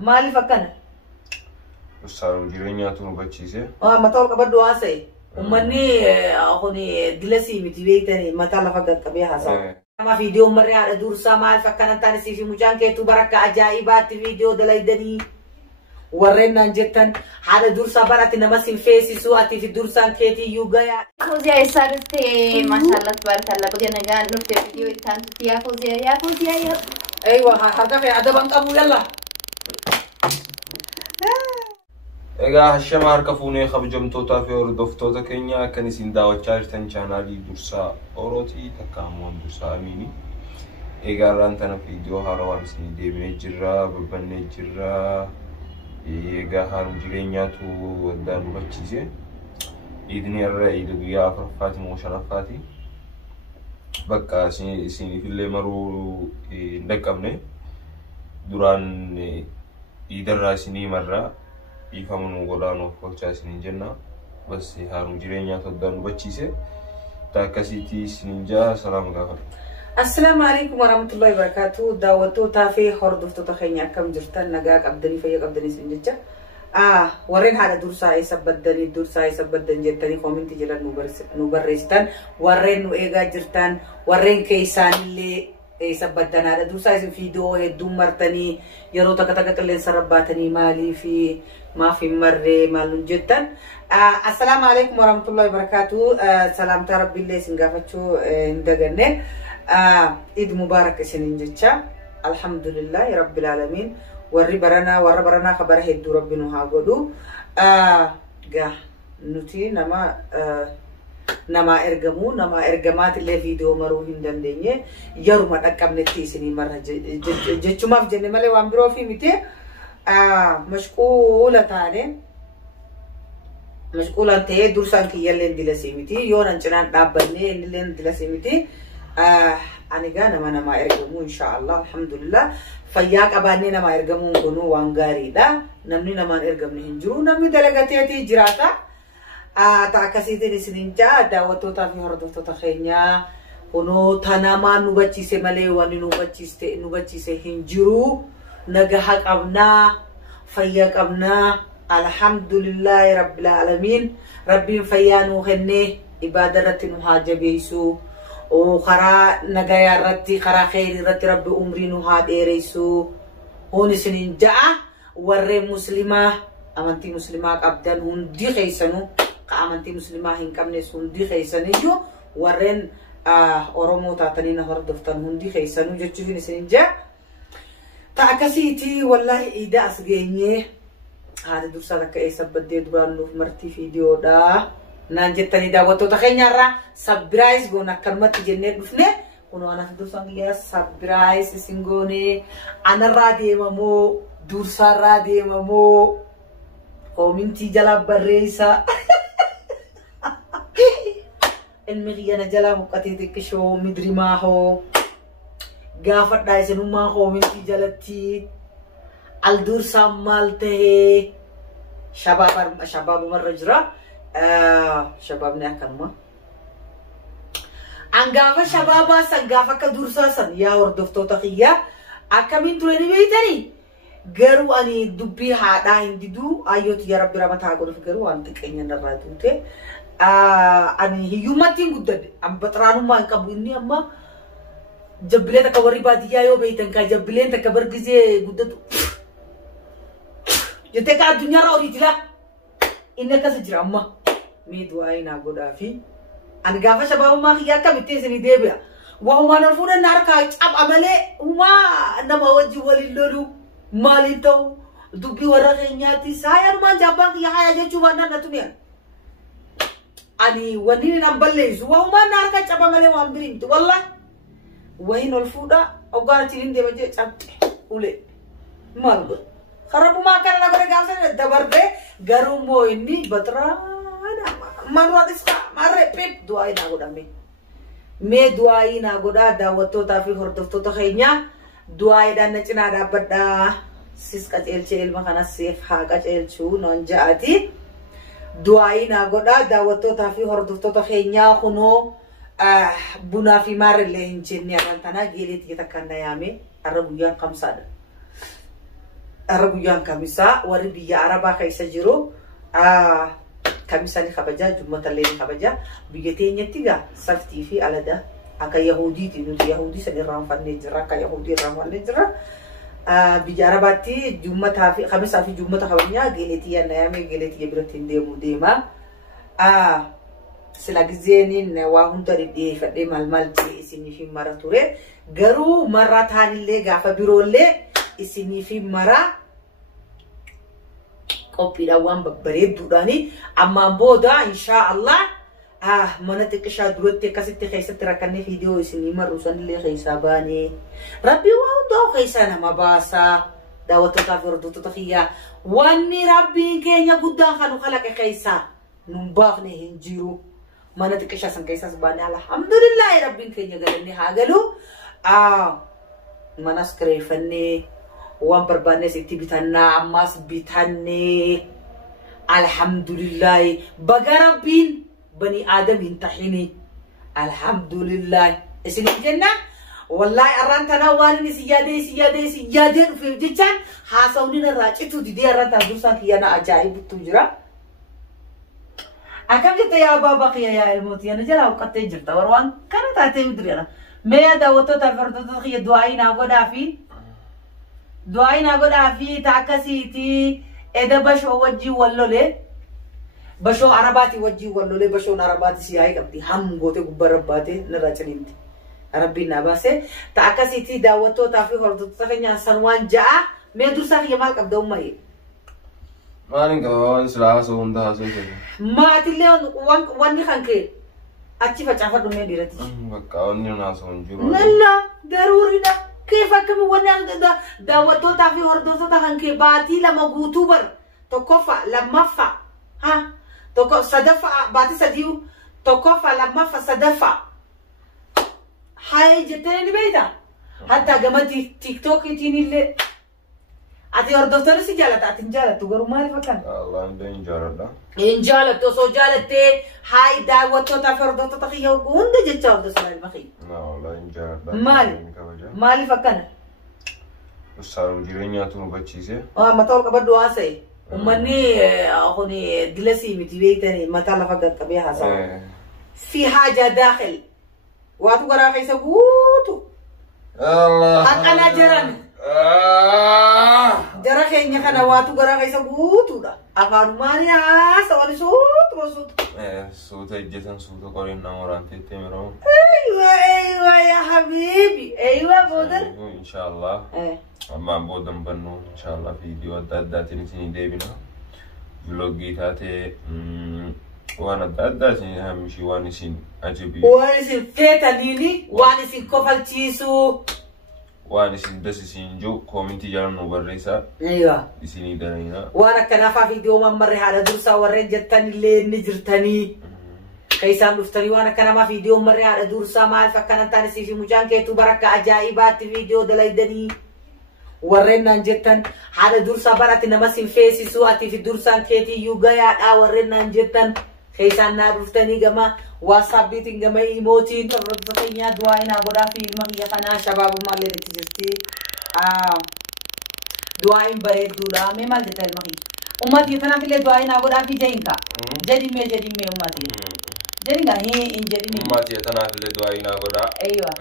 Maali fakkana? Usaaru jireenyaatu nu bachiise. Mataa ol qabadhu haasa'e. Uummanni kuni dilasii miti beektanii mataa lafa qaqqabee haasa'e. Nama viidiyoo marree haadha dursaa maal fakkana taanisi fi mucaan keetu barakka ajaa'ibaatti viidiyoo dalaydanii warreen naan jettan haadha dursaa barate nama sin feesisu ati fi dursaan keetiyyuu gayaa. Fawziyaa isaa dhuftee maashaallah tabarakallah godina nagaan dhuftee viidiyoo ittaan tutti yaa Fawziyaa yaa. Aywa harka fee adaban qabu yalla. Egaa hashama harka fuunee kabajamtootaa fi hordoftoota keenya akkan isin daawwachaa jirtan chaanaalii Dursaa Orotii takka ammoo Dursaa Amiini. Egaa irraan tana viidiyoo haarawaan isin deebinee jirra, babbannee jirra. Egaa haaru jireenyaatu waddaan nu bachiise. Idni irra iidi guyyaa afuraffaati moo shanaffaati. Bakka isiniifillee maruu hin dhaqqabne. Duraan iidarraa isinii marraa. Ifamu godano kocha sinin jenna bas haru jireenyaatu waddaan nu bachiise. Takkasiitii sininjaa salaam gaafa. Assalamu alaikum warahmatullahi wabarakatuh. Daawwattootaa fi hordoftoota keenya akkam jirtan nagaa qabdanii fayyaa qabdanii sin jecha. Warreen haadha dursaa isa baddan jettanii koominti jedhan nu barreessitan warreen nu eegaa jirtan warreen keessaanillee isa baddan haadha dursaa isin viidiyoo hedduun martanii yeroo takka qilleensa rabbaatanii maalii fi maafi marree maalun jettan. Assalamu alaikum warahmatullahi wabarakatuh. Salaamtaa rabbiillee isin gaafachuu hin daganne. Eid Mubarak isinin jecha. Alhamdulillah rabbil alamin. Warra barana khabara hedduu rabbi nu haa godhu. Nuti nama ergamaatillee viidiyoo maruu hin dandeenye yeruma dhaqqabnetti isinii marra jechumaaf jenne malee waan biroo fi miti. Mashquula ta'ee dursaan kiyyalleen dilasii miti yoo nan cinaan dhaabbannee innilleen dilasii miti. Ani gaa nama ergamu inshaallah alhamdulillah fayyaa qabaannee nama ergamuun kunuu waan gaariidha. Namni namaan ergamne hin jiru namni dalagateetii jiraata. Akkasiitiin isinin jaa daawwattootaa fi hordoftoota keenyaa kunoo tanamaan nu bachiise malee waan nu bachiise hin jiru. Nagaha qabnaa fayyaa qabnaa alhamdulillahi rabbil alamin. Rabbiin fayyaa nuu kennee ibaada irratti nu haa jabeessu. Karaa nagayaa irratti karaa khayrii irratti rabbi umrii nu haa dheeressu. Hun isinin ja'a warreen muslimaa amantii muslimaa qabdan hundi keessanuu amantii muslimaa hin qabnes hundi keessaniyyuu warreen Oromoo taatanii na hordoftan hundi keessanuu jechuun isinin ja'a. Akkasiiti wallahi iida as geenye haadha dursaa takka eessa baddee duraan nuuf martii viidiyoodha naan jettanii daawwattoota keenyarraa sabiraayis goon akkanumatti jennee dhufne kunoo anaaf dursaan kiyyaa sabiraayis isin goone anarraa deemamoo dursaarraa deemamoo koomintii jalaa barreessa ilmi kiyyana jalaa muqqatee xiqqishoo midrimaa hoo gaafadhaa isinummaa koomintii jalatti aldursaa maal ta'ee shabaabumarra jira. Shababni akkanuma. Angaafa shababaa san gaafa akka dursaa san yaa hordoftoota kiyyaa akkamiin ture ni beeytanii garuu ani dubbii haadhaa hin diduu ayyooti yaa rabbi ramataa godhuuf garuu waan xiqqeenya narraa tuute ani hiyyummatti hin guddadhe baxiraanummaa hin qabu inni amma jabbilee takka warri baadiyyaa yoo beeytan kaa jabbileen takka bargizee guddatu jettee ka addunyaarra horiitila inni akkasa jira amma mee du'aayi naa godhaa fi ani gaafa shabaabummaa kiyyaa akkamitti isinii deebi'a waa'umaan ol fuudhan harkaa cab'a malee umaa nama wajjin waliin lolu maaliin ta'u dubbii warra keenyaatti saayanumaan jaabbaan kiyyaa hayaa jechuu baannaan natu mi'a ani wanni hin balleessu waa'umaan harkaa cab'a malee waan birii miti wallahi wahin ol fuudha oggaan achiin hin deema jee cabxe ulee maal godha خربوا ما كان نقول جالسين دبرده قروا مو إني بترا مرة ديسكا مرة بيب دعائي نقول أمي مي دعائي نقول هذا وتو تافي هردفتو تخينيا دعائي ده نجنا دبرده سيس كتيل ما كنا سيف حاجة كتيل شو ننجاتي دعائي نقول هذا وتو تافي هردفتو تخينيا خنو بنا في مار اللي هنجني أنا تنا جيلي تيجي تكنا يامي الربويان 5 Arabiyaan kamisa warri biyya Arabaa keessa jiru kamisa ni kabaja jummata illee ni kabaja biyya teenyatti gaa saftii fi alada akka Yahudiiti nuti Yahudii san irraanfannee jirra akka Yahudii irraanfannee jirra biyya Arabaatti jummataa fi kamisaa fi jummata kabajnaa geeletii yannaayamee geeletii biratti hin deema sila gizeenin waa hunda dhidhiyeeffadhee maal isinii fi mara ture garuu marra taanillee gaafa biroollee isinii fi mara qophiidhaan babbareedduudhaani ammaan booda inshaallah mana xiqqishaa duratti akkasitti keessatti rakkannee viidiyoo isinii marru sanillee keessaa baanee rabbi waa hundaa keessaa nama baasaa daawwattootaaf hordoftoota kiyyaa wanni rabbiin keenya guddaan kan kalaqe keessaa nun baafne hin jiru mana xiqqishaa san keessaas baanee alhamdulillah rabbiin keenya galannee haa galu manas kireeffannee waan barbaanne sitti bitannaa ammas bitannee alhamdulillah baga rabbiin bani aadamin tahini alhamdulillah isin jenna wallahi arrantana waan siyade fi jichan haasawni raacitu didi arranta dursan kiyana ajaa'ibtu jira akam jetta ya baba khiya ya ilmoti yana jala waqtay jirta warwan kana taatee mudrina meya daawwattoota fardota khiya du'aayina godhaa fi taakasiiti eda bashoo wajji wallole bashoo arabaati wajji wallole bashoon arabaati siyaay qabdi hamgoote gubba rabbaate nirra cilinti rabbiin na baase taakasiiti daawwattoota fi hordoftoota keenya san waan ja'a mee dursaa khiya maal qabda ummaye maalin qaba waan silaa haasoo hunda haasoo isa maatillee wanni kanke achi facaafadhu mee dhiirati bakka wanni haasoo hin jiru nalla daruuridha كيف كم وانا داوتوتا في هردوتوتا هنكي باتي لما غوتوبر توكوفا لما فا ها توكو صدفا باتي سديو توكوفا لما فا صدفا هاي جتني بيتا حتى جمتي تيك توك تيني اللي ati hordoftoonni si jaalatan jaalatu garuu maaliif akkan Allah hin jaalladha hin jaalatu osoo jaalattee haay daawwattoota fi hordoftoota kiyya hunda jecha hordoftoota ilma kiyya Allah hin jaalladha maaliif akkana usaaru jireenyaatu nu bachiise mataa ol qabadhu haasa'e ummanni kun dilasii miti beektanii mataa lafa qaqqabee haasa'a fi haaja daakhil waatu garaa keessa guutu akkana jiran jara keenya kana waatu garaa keessa guutuudha afaanumaan haasa'ani suuta ejjetan suuta qorannaa waraanteetti miroo aywa ya habibi aywa boodar inshallah ammaan boodan bannu inshallah viidiyoo adda addaatiin isinii deebina vloggii taatee waan adda addaatiin hamishii waan isin ajabii waan isin feetaniini waan isin kofalchiisu waan isin dasisin jo commenti jalan no barreessa aywa isini danina waan akkana fa video mammarre haala dursa warreen jettan illee ni jirtanii kaysaan dhuftanii waan akkana ma video mammarre haala dursa maal fakkanaan tan isifi mujaan keetu baraka ajaa'ibaatti video dalaydanii warreen nan jettan haala dursa barati nama sin feesisu ati fi dursaan keetii yugayaadha warreen nan jettan kaysaan na dhuftanii gama WhatsApp bitin gama emotiin torrota keenya du'aayina godhaa fi ilma kiyya kana shababummaa illee itti jirti du'aayin bareedduudha mee maal jetta ilma kiyya ummati tanaaf illee du'aayina godhaa fi jedhinka jedhimee ummati jedhinka hin jedhini ummati tanaaf illee du'aayina godhaa aywa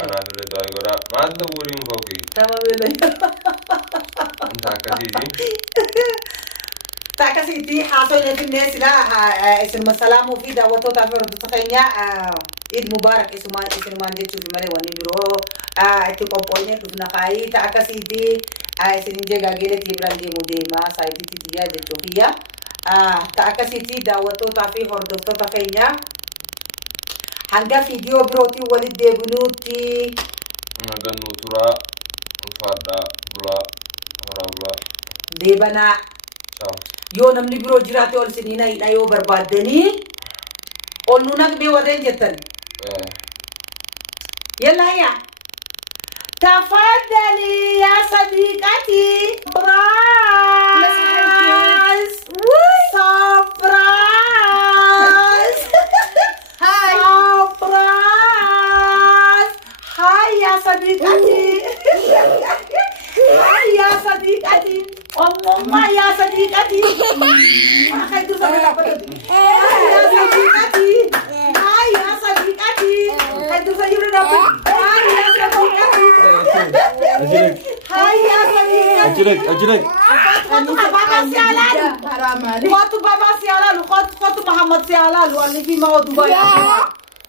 tanaaf illee du'aayi godhaa maal ta'u waliin kooki tamam akkasiiti تاكسيتي حاصل في الناس لا اسم السلام وفي دعوته تعبر تخينيا عيد مبارك اسم ما نجي تشوف مري ونبرو تكون بوينه في نقاي تاكسيتي سنجي غاغيله تبراندي موديما سايتي تيجا جوفيا تاكسيتي دعوته تعفي هردوته تخينيا هنجا فيديو بروتي ولد دبنوتي نغن نوترا فادا بلا رابلا دبنا yoo namni biroo jiraate ol sinina hidha yoo barbaadanii ol nu naqbee warreen jettan yalla ya tafadhali ya sadiqati surprise surprise hi ya sadiqati أمّا يا صديقتي ما خير سبب بدي يا صديقتي هاي يا صديقتي خير سبب بدي هاي يا صديقتي هاي يا صديقتي أجلك خطو بابا سيالال حرام عليك خطو بابا سيالال خطو محمد سيالال واللي في موت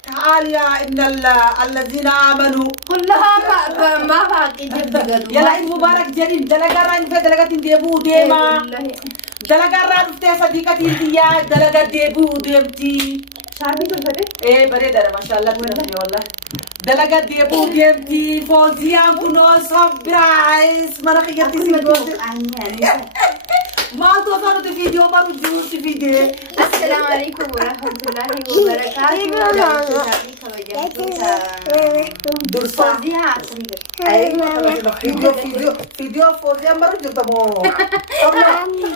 تعال يا إن الذين آمنوا كلها ما باقي جد يلا عيد مبارك جريم دلقا رأي في دلقا ديبو ديما دلقا رأي في صديقتي ديا دلقا ديبو ديمتي شعبي تلفدي ايه بريدة ما شاء الله تنفني والله دلقا ديبو ديمتي فوزيان كنو سبرايز مرخيتي سيقول ما توصلوا في فيديو ما بتجوز في فيديو السلام عليكم ورحمة الله وبركاته فوزيها فيديو فوزيا مرة جبتمو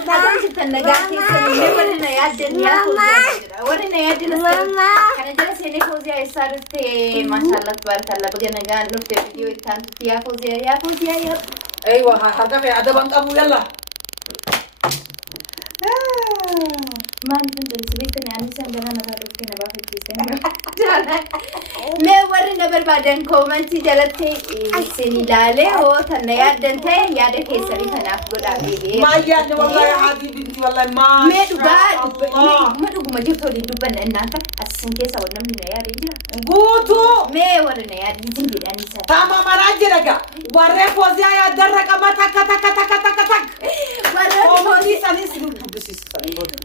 هذا جبت النجاحي ورنا يادن يا فوزيا ورنا يادن كان جالس هنا فوزيا صارت ما شاء الله تبارك الله بقى نجان نفت فيديو الثاني يا فوزيا يا ايوه هرجع عدب انت ابو يلا ما نفهم تلسبيتني أنا سامدنا نتعرف كنا بافي كيسين ما ورنا بربادن كومنتي جلتي سني دالي هو تنيا دنتي يا ده كيسري تنافقد عليه ما يعني والله يا حبيبي بنتي والله ما ما دوغ ما جبتو دي دوبن انانتا اسنكي ساونا من يا ريجرا غوتو ما ورنا يا دي جنجي داني سا تمام انا اجرك وري فوزيا يا درك ما تك تك تك تك تك وري سني سلوك بسيس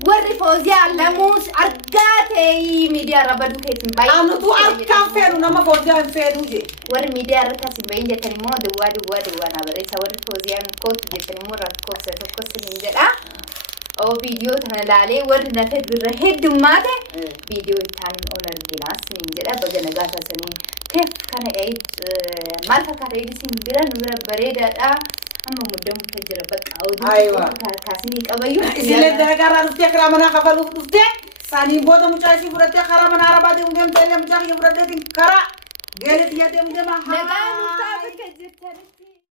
وري فوزيا لموس ارغاتي ميديا ربدو كيتن باي انا تو اركان فيرو نما فوزيا فيرو جي وري ميديا ركاسي باي جتني مو دوا انا بريسا وري فوزيا كوت جتني مو ركوس نينجا او فيديو تنالالي وري نتدر هيد ماده فيديو تاني اولر جلاس نينجا بغنغاتا سنين كيف كان ايد مالفا كاريدي سيمبيرا نمر بريدا أما مدام فجر بق أيوة كاسني كبايو إسلام درجة رانوستي كرامنا خفلو نوستي ساني بودا مچاشي فرتي خرامنا عربادي مدام تاني مچاشي فرتي كرا غيرت يا دم دم نغا نوستا بكجتني